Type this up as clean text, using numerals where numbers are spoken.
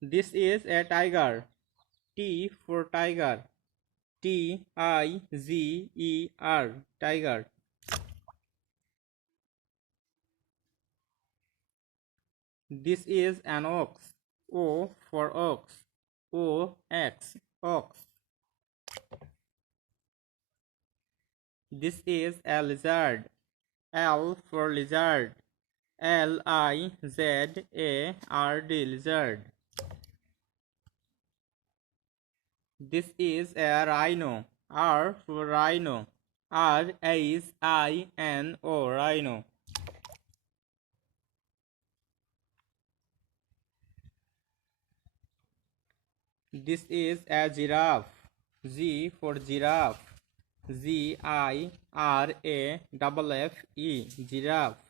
This is a tiger. T for tiger. Tiger. Tiger. This is an ox. O for ox. Ox. Ox. This is a lizard. L for lizard. Lizard. Lizard. This is a rhino. R for rhino. Rhino. Rhino. This is a giraffe. G for giraffe. Giraffe. Giraffe.